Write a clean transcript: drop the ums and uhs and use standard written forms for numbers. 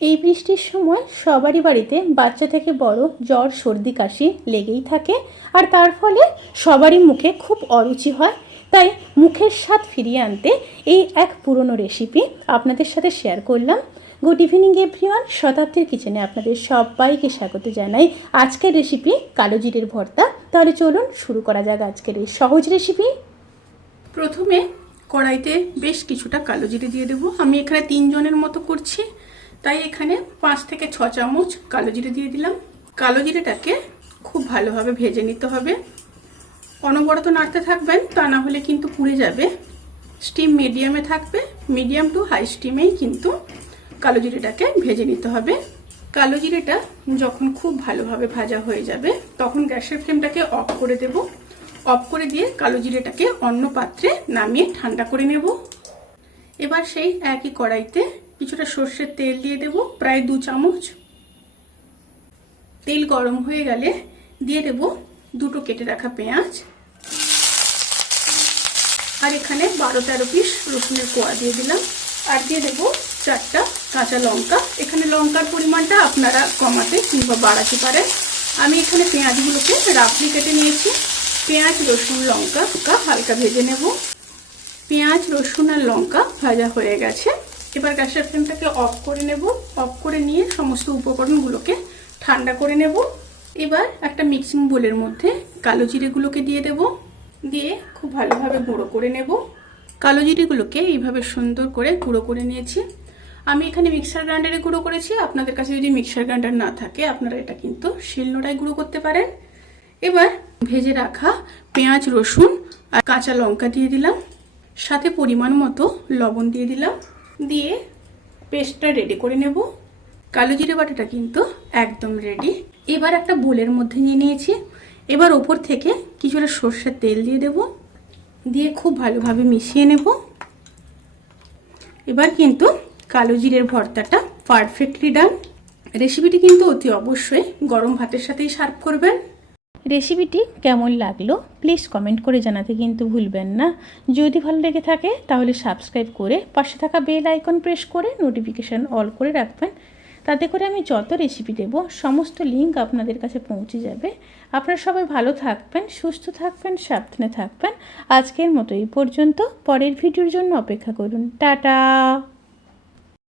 এই বৃষ্টির সময় সবারই বাড়িতে বাচ্চা থেকে বড় জ্বর সর্দি কাশি লেগেই থাকে, আর তার ফলে সবারই মুখে খুব অরুচি হয়। তাই মুখের স্বাদ ফিরিয়ে আনতে এই এক পুরনো রেসিপি আপনাদের সাথে শেয়ার করলাম। গুড ইভিনিং এভরিওয়ান, শতাব্দীর কিচেনে আপনাদের সবাইকে স্বাগত জানাই। আজকের রেসিপি কালো জিরের ভর্তা। তাহলে চলুন শুরু করা যাক আজকের এই সহজ রেসিপি। প্রথমে কড়াইতে বেশ কিছুটা কালো জিরে দিয়ে দেবো। আমি এখানে 3 জনের মতো করছি, তাই এখানে 5 থেকে 6 চামচ কালো জিরে দিয়ে দিলাম। কালো জিরেটাকে খুব ভালোভাবে ভেজে নিতে হবে। অনবরত নাড়তে থাকবেন, তা না হলে কিন্তু পুড়ে যাবে। স্টিম মিডিয়ামে থাকবে, মিডিয়াম টু হাই স্টিমেই কিন্তু কালো জিরেটাকে ভেজে নিতে হবে। কালো জিরেটা যখন খুব ভালোভাবে ভাজা হয়ে যাবে তখন গ্যাসের ফ্লেমটাকে অফ করে দেব। অফ করে দিয়ে কালো জিরেটাকে অন্য পাত্রে নামিয়ে ঠান্ডা করে নেব। এবার সেই একই কড়াইতে কিছুটা সর্ষের তেল দিয়ে দেব, প্রায় 2 চামচ। তেল গরম হয়ে গেলে দিয়ে দেব 2টো কেটে রাখা পেঁয়াজ, আর এখানে 12-13 পিস রসুনের কোয়া দিয়ে দিলাম, আর দিয়ে দেব 4টা কাঁচা লঙ্কা। এখানে লঙ্কার পরিমাণটা আপনারা কমাতে কিংবা বাড়াতে পারেন। আমি এখানে পেঁয়াজগুলোকে রাফলি কেটে নিয়েছি। পেঁয়াজ রসুন লঙ্কা হালকা ভেজে নেব। পেঁয়াজ রসুন আর লঙ্কা ভাজা হয়ে গেছে। এবার গ্যাসের ফ্লেমটাকে অফ করে নেব। অফ করে নিয়ে সমস্ত উপকরণগুলোকে ঠান্ডা করে নেব। এবার একটা মিক্সিং বোলের মধ্যে কালো জিরেগুলোকে দিয়ে দেব, দিয়ে খুব ভালোভাবে গুঁড়ো করে নেব। কালো জিরেগুলোকে এইভাবে সুন্দর করে গুঁড়ো করে নিয়েছি। আমি এখানে মিক্সার গ্রাইন্ডারে গুঁড়ো করেছি। আপনাদের কাছে যদি মিক্সার গ্রাইন্ডার না থাকে আপনারা এটা কিন্তু শিলনোড়ায় গুঁড়ো করতে পারেন। এবার ভেজে রাখা পেঁয়াজ রসুন আর কাঁচা লঙ্কা দিয়ে দিলাম, সাথে পরিমাণ মতো লবণ দিয়ে দিলাম, দিয়ে পেস্টটা রেডি করে নেব। কালো জিরে বাটাটা কিন্তু একদম রেডি। এবার একটা বোলের মধ্যে নিয়ে নিয়েছি। এবার ওপর থেকে কিছুটা সর্ষের তেল দিয়ে দেব, দিয়ে খুব ভালোভাবে মিশিয়ে নেব। এবার কিন্তু কালো জিরের ভর্তাটা পারফেক্টলি ডান। রেসিপিটি কিন্তু অতি অবশ্যই গরম ভাতের সাথেই সার্ভ করবেন। রেসিপিটি কেমন লাগলো প্লিজ কমেন্ট করে জানাতে কিন্তু ভুলবেন না। যদি ভালো লেগে থাকে তাহলে সাবস্ক্রাইব করে পাশে থাকা বেল আইকন প্রেস করে নোটিফিকেশান অল করে রাখবেন। তাতে করে আমি যত রেসিপি দেব সমস্ত লিঙ্ক আপনাদের কাছে পৌঁছে যাবে। আপনারা সবাই ভালো থাকবেন, সুস্থ থাকবেন, সাবধানে থাকবেন। আজকের মতো এই পর্যন্ত। পরের ভিডিওর জন্য অপেক্ষা করুন। টাটা।